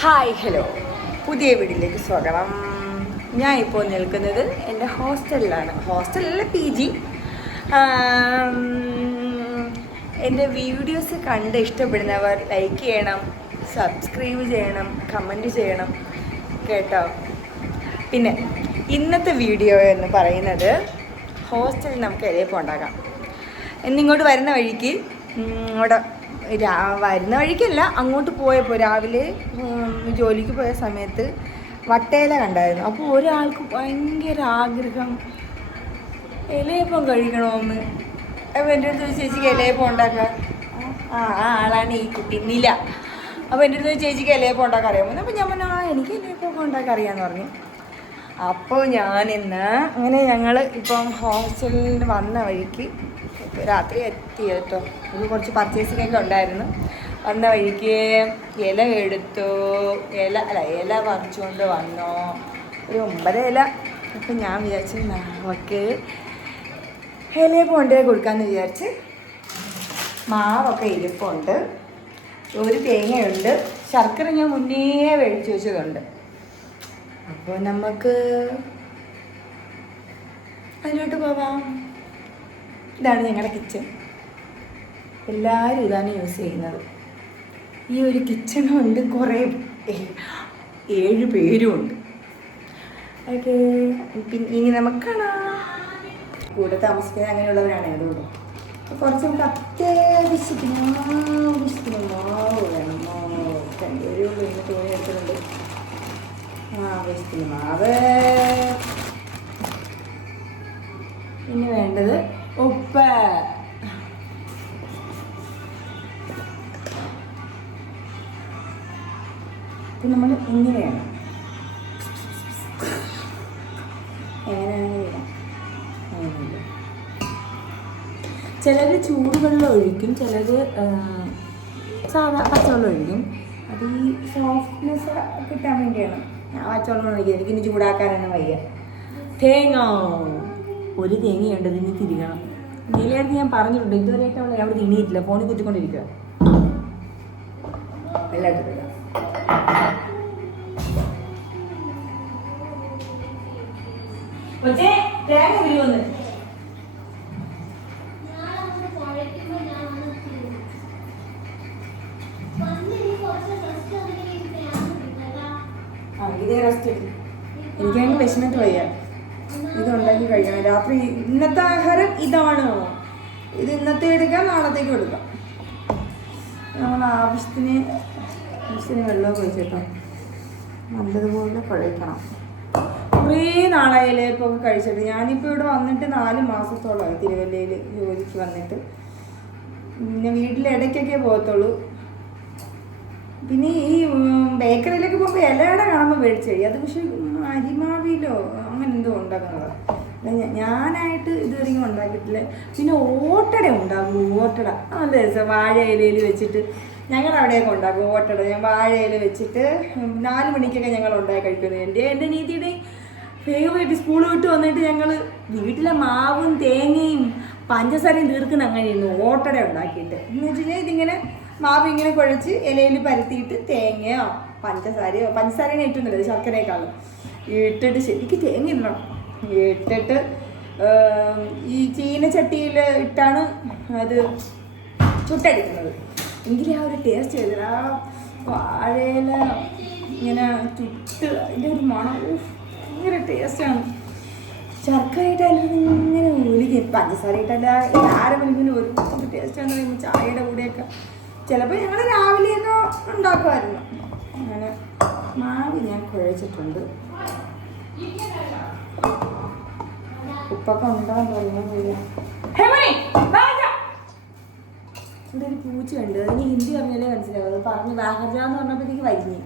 Hi hello, പുതിയ വീഡിയോയിലേക്ക് സ്വാഗതം. ഞാൻ ഇപ്പോൾ നിൽക്കുന്നത് എൻ്റെ ഹോസ്റ്റലിലാണ്. ഹോസ്റ്റലിലെ PG. എൻ്റെ വീഡിയോസ് കണ്ട് ഇഷ്ടപ്പെടുന്നവർ ലൈക്ക് ചെയ്യണം, സബ്സ്ക്രൈബ് ചെയ്യണം, കമൻറ്റ് ചെയ്യണം കേട്ടോ. പിന്നെ ഇന്നത്തെ വീഡിയോ എന്ന് പറയുന്നത് ഹോസ്റ്റലിൽ നമുക്ക് ഇലയപ്പം ഉണ്ടാക്കാം. എന്നിങ്ങോട്ട് വരുന്ന വഴിക്ക് അവിടെ വരുന്ന വഴിക്കല്ല, അങ്ങോട്ട് പോയപ്പോൾ രാവിലെ ജോലിക്ക് പോയ സമയത്ത് വട്ടയില കണ്ടായിരുന്നു. അപ്പോൾ ഒരാൾക്ക് ഭയങ്കര ആഗ്രഹം ഇലയപ്പം കഴിക്കണമെന്ന്. അപ്പോൾ എൻ്റെ അടുത്ത് ചേച്ചിക്ക് ഇലയപ്പം ഉണ്ടാക്കാം. ആ ആളാണ് ഈ കുട്ടി നില. അപ്പോൾ എൻ്റെ അടുത്ത് ചേച്ചിക്ക് ഇലയപ്പം ഉണ്ടാക്കാൻ അറിയാമോ? അപ്പോൾ ഞാൻ പറഞ്ഞു എനിക്ക് ഇലയപ്പമൊക്കെ ഉണ്ടാക്കാൻ അറിയാമെന്ന് പറഞ്ഞു. അപ്പോൾ ഞാനിന്ന് അങ്ങനെ ഞങ്ങൾ ഇപ്പം ഹോസ്റ്റലിൽ വന്ന വഴിക്ക് രാത്രി എത്തി കേട്ടോ. ഇത് കുറച്ച് പർച്ചേസിങ്ങൊക്കെ ഉണ്ടായിരുന്നു. വന്ന വഴിക്ക് ഇല എടുത്തു, ഇല പറിച്ചുകൊണ്ട് വന്നു, ഒരു 9 ഇല. അപ്പം ഞാൻ വിചാരിച്ചു നമുക്ക് ഇലയപ്പം കൊണ്ടേ കൊടുക്കാമെന്ന് വിചാരിച്ച് മാവൊക്കെ ഇരിപ്പുണ്ട്, ഒരു തേങ്ങയുണ്ട്, ശർക്കര ഞാൻ മുന്നേ മേടിച്ച് വെച്ചതുണ്ട്. അപ്പോൾ നമുക്ക് അതിലോട്ട് പോവാം. ഇതാണ് ഞങ്ങളുടെ കിച്ചൺ. എല്ലാവരും ഇതാണ് യൂസ് ചെയ്യുന്നത്. ഈ ഒരു കിച്ചണുണ്ട്, കുറേ 7 പേരും ഉണ്ട്. ഓക്കെ, പിന്നെ ഇനി നമുക്ക് കാണാം. കൂടെ താമസിക്കുന്നത് അങ്ങനെയുള്ളവരാണ്. അതുകൊണ്ട് കുറച്ച് നമുക്ക് അത്യാവശ്യത്തിന് മാവ് വേണം. മാവ് 2 പേരും ഇന്ന് തോന്നി എടുക്കുന്നുണ്ട്. ആവശ്യത്തിന് മാവ്. പിന്നെ വേണ്ടത് ഉപ്പ്. ഇപ്പം നമ്മൾ ഇങ്ങനെയാണ്, ചിലർ ചൂടുവെള്ളം ഒഴിക്കും, ചിലർ സാധാ പച്ചവെള്ളം ഒഴിക്കും. അത് ഈ സോഫ്റ്റ്നെസ് കിട്ടാൻ വേണ്ടിയാണ്. ഞാൻ പച്ചവെള്ളം ഒഴിക്കുക, എനിക്കിനി ചൂടാക്കാനൊന്നും വയ്യ. തേങ്ങ, ഒരു തേങ്ങയുണ്ട്, ഇതിന് തിരികണം. നീലയായിട്ട് ഞാൻ പറഞ്ഞിട്ടുണ്ട്, ഇതുവരെയായിട്ട് അവളെ അവിടെ തിരിയിട്ടില്ല, ഫോണിൽ കുത്തിക്കൊണ്ടിരിക്കുക. വെള്ളം എടുത്തില്ല. തേങ്ങ തിരിവന്ന് ഇതേ റെസ്റ്റ്. എനിക്കങ്ങ് വിശന്നിട്ട് വയ്യ. ഇതുണ്ടാക്കി കഴിക്കണം രാത്രി. ഇന്നത്തെ ആഹാരം ഇതാണ്. ഇത് ഇന്നത്തെ എടുക്കാം, നാളത്തേക്കും എടുക്കാം. നമ്മൾ ആവശ്യത്തിന് വെള്ളമൊക്കെ ഒഴിച്ചിട്ടോ നല്ലതുപോലെ കുഴക്കണം. കുറേ നാളായാലേ ഇപ്പോൾ കഴിച്ചിട്ട്. ഞാനിപ്പോൾ ഇവിടെ വന്നിട്ട് 4 മാസത്തോളമായി. തിരുവല്ലയിൽ ജോലിക്ക് വന്നിട്ട്. പിന്നെ വീട്ടിൽ ഇടയ്ക്കൊക്കെ പോകത്തുള്ളൂ. പിന്നെ ഈ ബേക്കറിയിലൊക്കെ പോകുമ്പോൾ ഇലയുടെ കാണുമ്പോൾ മേടിച്ച് കഴിയും. അത് പക്ഷേ അരിമാവിലോ അങ്ങനെ എന്തോ ഉണ്ടാക്കുന്നത്. ഞാനായിട്ട് ഇതുവരെയും ഉണ്ടാക്കിയിട്ടില്ല. പിന്നെ ഓട്ടട ഉണ്ടാകും. ഓട്ടട നല്ല രസം. വാഴ ഇലയിൽ വെച്ചിട്ട് ഞങ്ങളവിടെയൊക്കെ ഉണ്ടാക്കും ഓട്ടട. ഞാൻ വാഴ ഇല വെച്ചിട്ട് 4 മണിക്കൊക്കെ ഞങ്ങൾ ഉണ്ടാക്കി കഴിക്കുന്നത്. എൻ്റെ നീതിയുടെ ഫേവറേറ്റ്. സ്കൂൾ വിട്ട് വന്നിട്ട് ഞങ്ങൾ വീട്ടിലെ മാവും തേങ്ങയും പഞ്ചസാരയും തീർക്കുന്ന അങ്ങനെയായിരുന്നു ഓട്ടട ഉണ്ടാക്കിയിട്ട്. എന്ന് വെച്ച് കഴിഞ്ഞാൽ ഇതിങ്ങനെ മാവ് ഇങ്ങനെ കുഴച്ച് ഇലയിൽ പരത്തിയിട്ട് തേങ്ങയോ പഞ്ചസാരയും ഏറ്റവും നല്ലത്, ശർക്കരയേക്കാളും ഇട്ടിട്ട് ശരിക്കും തേങ്ങ ഇടണം. ഇട്ടിട്ട് ഈ ചീനച്ചട്ടിയിൽ ഇട്ടാണ് അത് ചുട്ടടിക്കുന്നത്. എങ്കിലും ആ ഒരു ടേസ്റ്റ് ചെയ്തില്ല. ആ വാഴയില ഇങ്ങനെ ചുട്ട് അതിൻ്റെ ഒരു മണം ഭയങ്കര ടേസ്റ്റാണ്. ശർക്കര ഇട്ടാലും ഇങ്ങനെ ഒലിക്കും. പഞ്ചസാര ഇട്ടാൽ ആരും ഇങ്ങനെ ഒരു ടേസ്റ്റാന്ന് പറയുമ്പോൾ ചായയുടെ കൂടെയൊക്കെ. ചിലപ്പോൾ ഞങ്ങൾ രാവിലെയൊക്കെ ഉണ്ടാക്കുമായിരുന്നു. അങ്ങനെ മാവ് ഞാൻ കുഴച്ചിട്ടുണ്ട്. ഉപ്പൊക്കെ ഉണ്ടാകാൻ പറയുന്നില്ല. ഇവിടെ ഒരു പൂച്ചയുണ്ട്. അതിന് ഹിന്ദി പറഞ്ഞാലേ മനസ്സിലാവും. അത് പറഞ്ഞ് ബാഹർജ എന്ന് പറഞ്ഞപ്പോഴത്തേക്ക് വരിഞ്ഞ്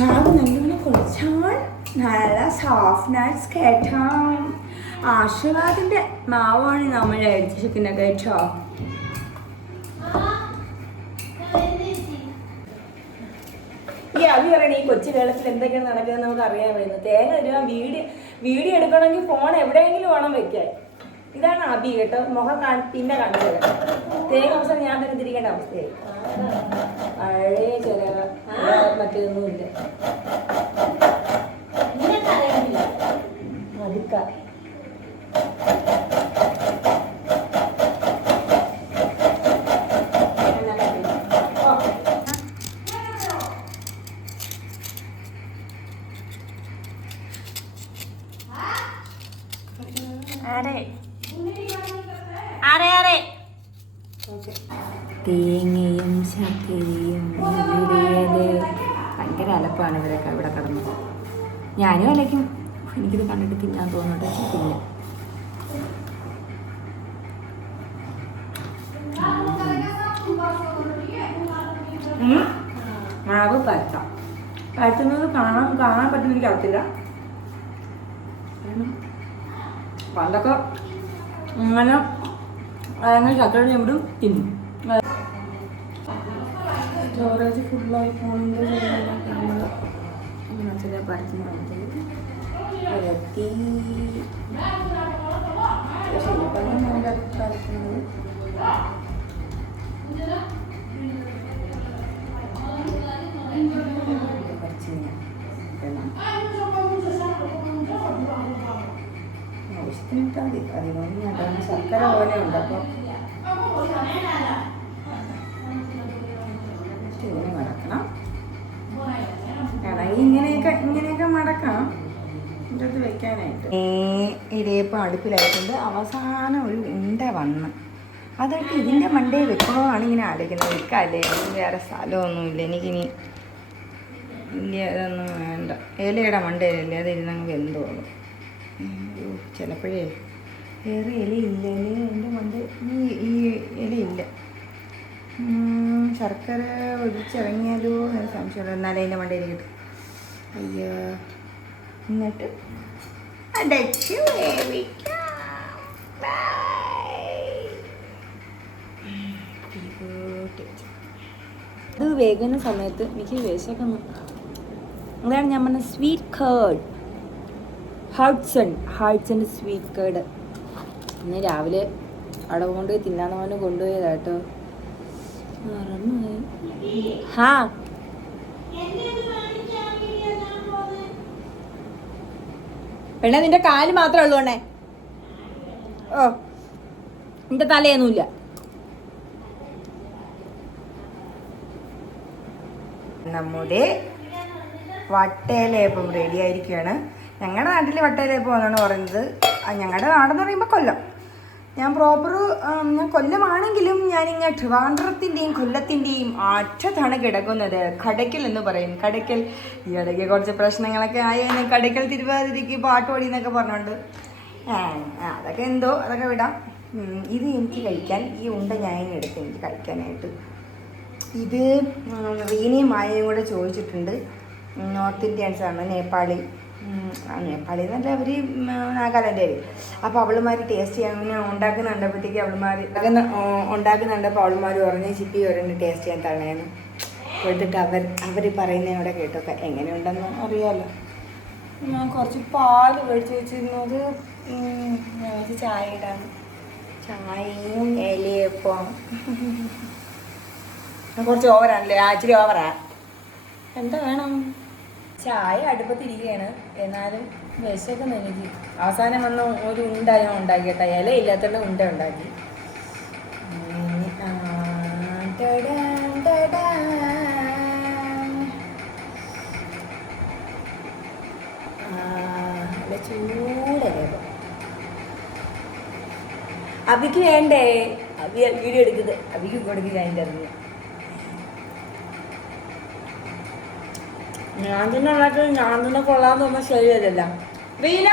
മാവ് നല്ലോണം കുഴച്ചാൽ നല്ല സോഫ്റ്റ് നട്ട്സ് കേട്ടാം. ആശീർവാദിന്റെ മാവാണ് നമ്മൾ അടിച്ചിരിക്കുന്നത് കേട്ടോ. ഈ അവി പറയണ ഈ കൊച്ചു കേരളത്തിൽ എന്തൊക്കെയാണ് നടക്കുന്നത് നമുക്ക് അറിയാൻ പറ്റുന്നത്. തേങ്ങ ഇടുക, വീഡിയോ എടുക്കണമെങ്കിൽ ഫോൺ എവിടെയെങ്കിലും വേണം വെക്കാൻ. ഇതാണ് അബി കേട്ടോ. മുഖം പിന്നെ കണ്ടത് തേങ്ങ അവസാനം ഞാൻ തന്നെ തിരിക്കേണ്ട അവസ്ഥയായി. പഴയ ചില മറ്റേതൊന്നുമില്ല. മതിക്ക തേങ്ങയും ശർക്കരയും ഭയങ്കര അലപ്പാണ് ഇവരൊക്കെ ഇവിടെ കിടന്നത്. ഞാനും അലയ്ക്കും. എനിക്കിത് കണ്ടിട്ട് തിന്നാൻ തോന്നുന്നുണ്ട്. തിന്ന മാവ് പരത്തുന്നത് കാണാൻ പറ്റുന്ന എനിക്ക് അറിയത്തില്ല. പണ്ടൊക്കെ അങ്ങനെ ചക്കര എവിടും തിന്നും. സ്റ്റോറേജ് ഫുള്ളായി പോകുന്നത് പരത്തുന്ന പരത്തി ആവശ്യത്തിനിട്ടാൽ മതി. അതിനൊന്നും വേണ്ട. ശർക്കര പോലെ ഉണ്ട്. അപ്പോൾ ഇങ്ങനെ മടക്കണം. കടയിൽ ഇങ്ങനെയൊക്കെ മടക്കണം എൻ്റെ അടുത്ത് വെക്കാനായിട്ട്. ഇടിയപ്പം അടുപ്പിലായിട്ടുണ്ട്. അവസാനം ഒരു ഉണ്ട വന്ന് അതായിട്ട് ഇതിൻ്റെ മണ്ടേ വെക്കണമെന്നാണ് ഇങ്ങനെ ആലോചിക്കുന്നത്. വെക്കാല്ലേ, വേറെ സ്ഥലമൊന്നുമില്ല എനിക്കിനി. ഇല്ല, ഇതൊന്നും വേണ്ട. ഇലയുടെ മണ്ടയിലല്ലേ, അത് ഇരുന്നങ്ങ് വെന്തോളും. ചിലപ്പോഴേ വേറെ ഇലയില്ല. എൻ്റെ മണ്ട ഈ ഇലയില്ല. ശർക്കര ഒഴിച്ചിറങ്ങിയാലോ എന്ന് സംശയമുള്ളൂ. എന്നാലേ അതിൻ്റെ മണ്ടയിൽ കിട്ടും. അയ്യോ, എന്നിട്ട് അടച്ച് വേവിക്കാം. ഇത് വേകുന്ന സമയത്ത് എനിക്ക് വിശക്കുന്നു. അതാണ് ഞാൻ പറഞ്ഞ സ്വീറ്റ് കേർഡ്, ഹാർട്ട്സൺ സ്വീറ്റ് കേർഡ്. ഇന്ന് രാവിലെ അവിടെ കൊണ്ടുപോയി തിന്നാന്ന് പറഞ്ഞ് കൊണ്ടുപോയതാട്ടോ. ഹാ പെണ്ണെ, നിന്റെ കാല് മാത്രമേ ഉള്ളൂ അണ്ണേ. ഓ, നിന്റെ തലയൊന്നുമില്ല. നമ്മുടെ വട്ടയിലേപ്പം റെഡി ആയിരിക്കുകയാണ്. ഞങ്ങളുടെ നാട്ടിൽ വട്ടയിലേപ്പം എന്നാണ് പറയുന്നത്. ഞങ്ങളുടെ നാടെന്ന് പറയുമ്പോൾ കൊല്ലം. ഞാൻ കൊല്ലമാണെങ്കിലും ഞാനിങ്ങനെ ട്രിവാൻഡ്രത്തിൻ്റെയും കൊല്ലത്തിൻ്റെയും അറ്റത്താണ് കിടക്കുന്നത്. കടയ്ക്കൽ എന്ന് പറയും. കടയ്ക്കൽ ഈ ഇടയ്ക്ക് കുറച്ച് പ്രശ്നങ്ങളൊക്കെ ആയിരുന്നു. കടയ്ക്കൽ തിരുവാതിരയ്ക്ക് പാട്ടുപാടി എന്നൊക്കെ പറഞ്ഞുകൊണ്ട് അതൊക്കെ എന്തോ, അതൊക്കെ വിടാം. ഇത് എനിക്ക് കഴിക്കാൻ, ഈ ഉണ്ട ഞാൻ എടുത്ത് എനിക്ക് കഴിക്കാനായിട്ട്. ഇത് റീനയും മായയും കൂടെ ചോദിച്ചിട്ടുണ്ട്. നോർത്ത് ഇന്ത്യൻസാണ്, നേപ്പാളി എന്നല്ല, അവർ നാഗാലാൻഡ്. അപ്പോൾ അവളുമാർ ടേസ്റ്റ് ചെയ്യാൻ പിന്നെ ഉണ്ടാക്കുന്ന കണ്ടപ്പോഴത്തേക്ക് ഉണ്ടാക്കുന്നുണ്ടപ്പോൾ അവളുമാർ പറഞ്ഞ് ചിപ്പി ഒരെണ്ണം ടേസ്റ്റ് ചെയ്യാൻ തള്ളേന്ന് കൊടുത്തിട്ട് അവർ പറയുന്നതോടെ കേട്ടൊക്കെ എങ്ങനെയുണ്ടെന്ന് അറിയാമല്ലോ. ഞാൻ കുറച്ച് പാല് മേടിച്ച് വെച്ചിരുന്നത് ചായ ഇടാൻ. ചായയും ഇലയപ്പം കുറച്ച് ഓവറാണല്ലേ, ഇച്ചിരി ഓവറാ. എന്താ വേണം? ചായ അടുപ്പത്തിരിക്കുകയാണ്. എന്നാലും വിശക്കുന്ന എനിക്ക്. അവസാനം വന്ന് ഒരു ഉണ്ട ഞാൻ ഉണ്ടാക്കി കേട്ടോ. ഇല ഇല്ലാത്തതുകൊണ്ട് ഉണ്ട ഉണ്ടാക്കി. നല്ല ചൂടല്ലേ. അബിക്ക് വേണ്ടേ? അബി വീഡിയോ എടുക്കുന്നത്. അബിക്ക് കൊടുക്കുക അതിൻ്റെ അറിഞ്ഞു. ഞാൻ തന്നെ ഉണ്ടാക്കി, ഞാൻ തന്നെ കൊള്ളാന്ന് തോന്നുന്ന ശരിയല്ല. വീന,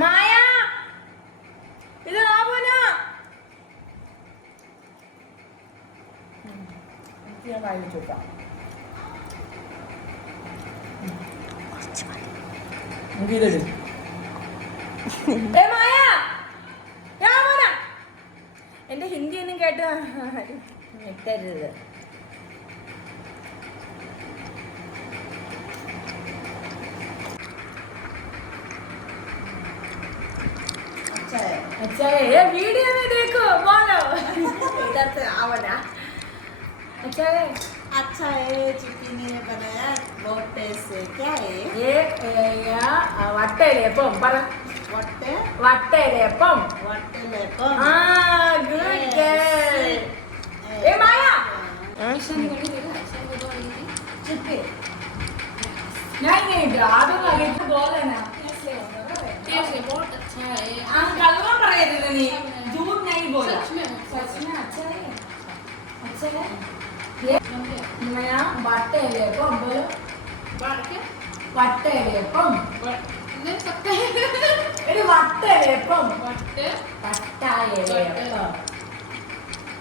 മായ, ഇത് ഞാൻ വായിച്ചു കൊടുക്കാം. എന്റെ ഹിന്ദി ഒന്നും കേട്ട് എത്തരുത്. अच्छा ये वीडियो में देखो बोलो इधर से आवना अच्छा है चिक्की ने बनाया बहुत टेस्ट है क्या है ये വട്ടയിലപ്പം പറ വട്ടയിലപ്പം ആ ഗുഡ് ഗേൾ ए माया नहीं आदो लगे तो बोल है ना कैसे बहुत अच्छा है हम कलवा कर रहे थे नहीं झूठ नहीं बोला सच में अच्छा है ये माया വട്ടയിലപ്പം बोलो बाहर के വട്ടയിലപ്പം नहीं सकते ഒരു വട്ടയിലപ്പം वट्टे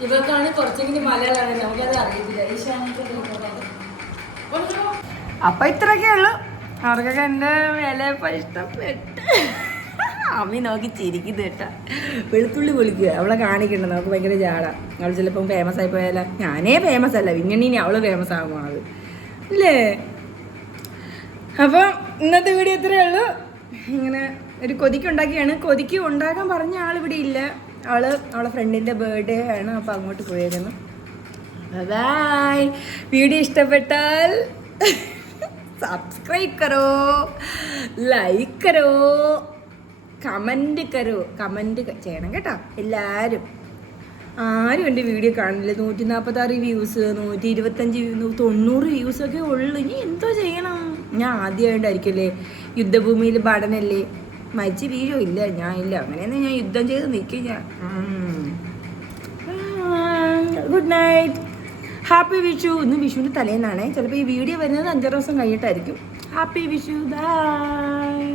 ഇവർക്കാണ് കുറച്ചെങ്കിലും മലയാളം നമുക്കത് അറിയത്തില്ല അപ്പൊ ഇത്രയൊക്കെ ഉള്ളു അവർക്കൊക്കെ എന്റെ വില ഇഷ്ടപ്പെട്ട് അമ്മി നോക്കി ചിരിക്കുന്നു കേട്ടാ വെളുത്തുള്ളി പൊളിക്കുക അവളെ കാണിക്കണ്ട നമുക്ക് ഭയങ്കര ജാട അവൾ ചിലപ്പം ഫേമസ് ആയി പോയാലോ ഞാനേ ഫേമസ് അല്ല പിന്നീ അവള് ഫേമസ് ആകാൻ പോണത് ഇല്ലേ അപ്പം ഇന്നത്തെ വീഡിയോ ഇത്രയേ ഉള്ളൂ ഇങ്ങനെ ഒരു കൊതിക്ക് ഉണ്ടാക്കിയാണ് കൊതിക്ക് ഉണ്ടാക്കാൻ പറഞ്ഞ ആളിവിടെ ഇല്ല അവളെ ഫ്രണ്ടിൻ്റെ ബർത്ത്ഡേ ആണ് അപ്പോൾ അങ്ങോട്ട് പോയിരുന്നു ബൈ വീഡിയോ ഇഷ്ടപ്പെട്ടാൽ സബ്സ്ക്രൈബ് കരോ ലൈക്ക് കരോ കമൻറ്റ് ചെയ്യണം കേട്ടോ എല്ലാവരും ആരും എൻ്റെ വീഡിയോ കാണില്ല 146 വ്യൂസ് 125 90 വ്യൂസൊക്കെ ഉള്ളു ഇനി എന്തോ ചെയ്യണം ഞാൻ ആദ്യമായിട്ടായിരിക്കല്ലേ യുദ്ധഭൂമിയിൽ പഠനല്ലേ മരിച്ച് വീഴോ ഇല്ല ഞാൻ ഇല്ല അങ്ങനെയൊന്നും ഞാൻ യുദ്ധം ചെയ്ത് നിൽക്കും ഞാൻ ഗുഡ് നൈറ്റ് ഹാപ്പി വിഷു ഇന്ന് വിഷുവിൻ്റെ തലേന്നാണേ ചിലപ്പോൾ ഈ വീഡിയോ വരുന്നത് 5 ദിവസം കഴിഞ്ഞിട്ടായിരിക്കും ഹാപ്പി വിഷു ബൈ